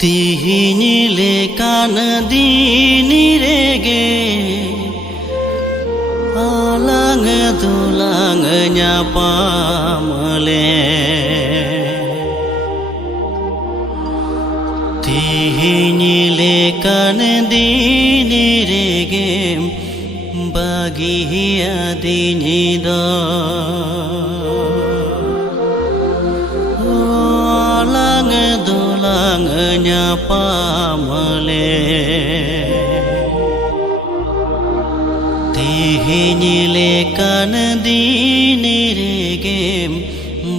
Tihini lekan dini rege alang tulang nyapa mele Tihini lekan dini rege bagi adini do nyapa mele Tihini lekan dini rege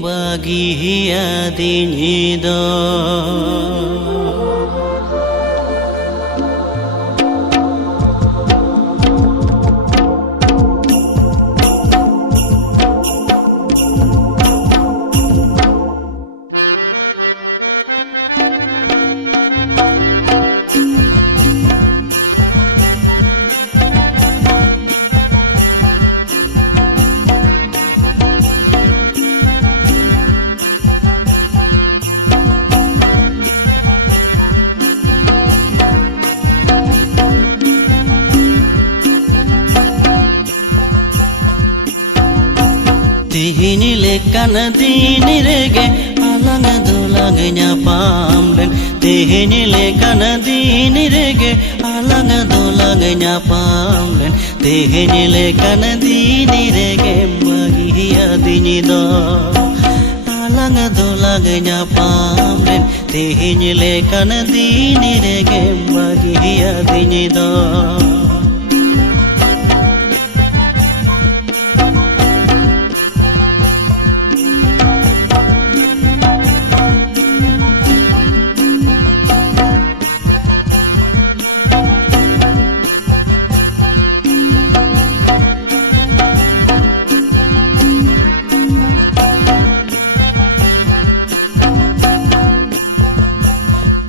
bagi adini do Tihini lekan dini rege alang dulang nyapamlen Tihini lekan dini rege alang dulang nyapamlen Tihini lekan dini rege bagi adini do alang dulang nyapamlen Tihini lekan dini rege bagi adini do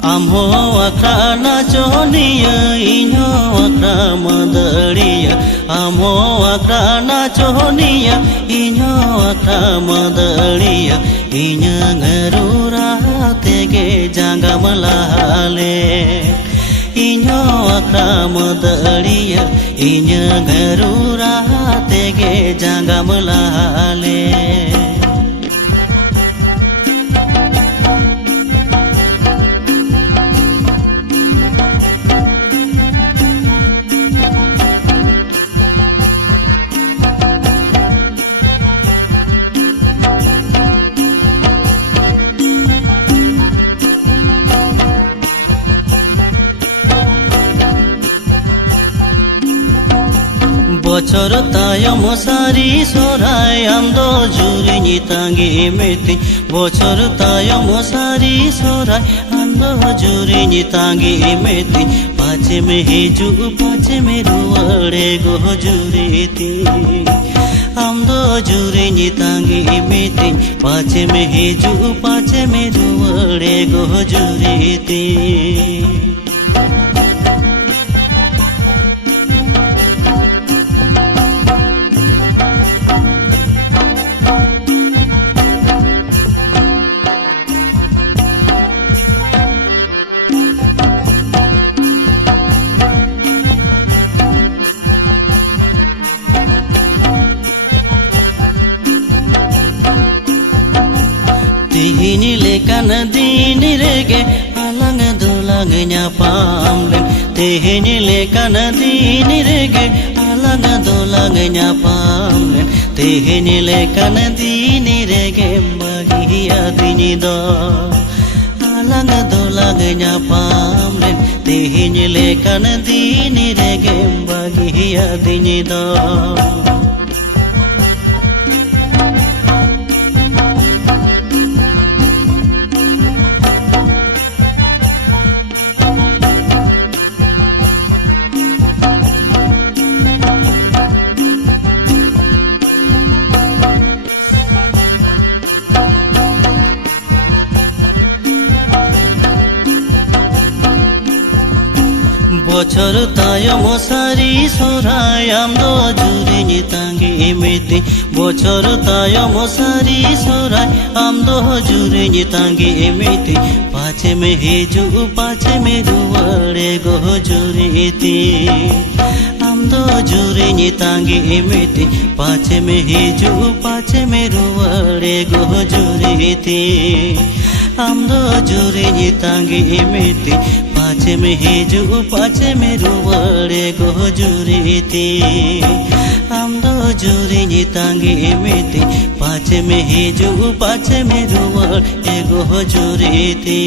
Amho akrana chohniya inho akrama dariya Amho akrana chohniya inho akrama dariya Inya ngarura tege jangam lahale Inho akrama dariya Inya ngarura tege jangam lahale বছর তায়ম সারি সরাই আমদো জুরি নিতাঙ্গি মেতি বছর তায়ম সারি সরাই আমদো জুরি নিতাঙ্গি মেতি পাছে মে হিজু পাছে মে রুয়াড়ে গো জুরিতি আমদো জুরি নিতাঙ্গি মেতি পাছে মে হিজু পাছে মে রুয়াড়ে গো জুরিতি Tihini lekan dini rege alang dulang nyapamlen Tihini lekan dini rege alang dulang nyapamlen Tihini lekan dini rege bagi adini do alang dulang nyapamlen Tihini lekan dini rege bagi adini do বছর তায় মশারি সরাই আমদো জুড়ে নিতাঙ্গে এমেতে বছর তায় মশারি সরাই আমদো জুড়ে নিতাঙ্গে এমেতে পাছে মে হেজু পাছে মে রুয়াড়ে গো জুড়েতে আমদো জুড়ে নিতাঙ্গে এমেতে পাছে মে হেজু পাছে মে রুয়াড়ে গো জুড়েতে আমদো জুড়ে নিতাঙ্গে এমেতে पाछे में हेजू पाछे में रुवड़े गो जुरेते आमदो जुरे नितांगे एमेते पाछे में हेजू पाछे में रुवड़े गो जुरेते।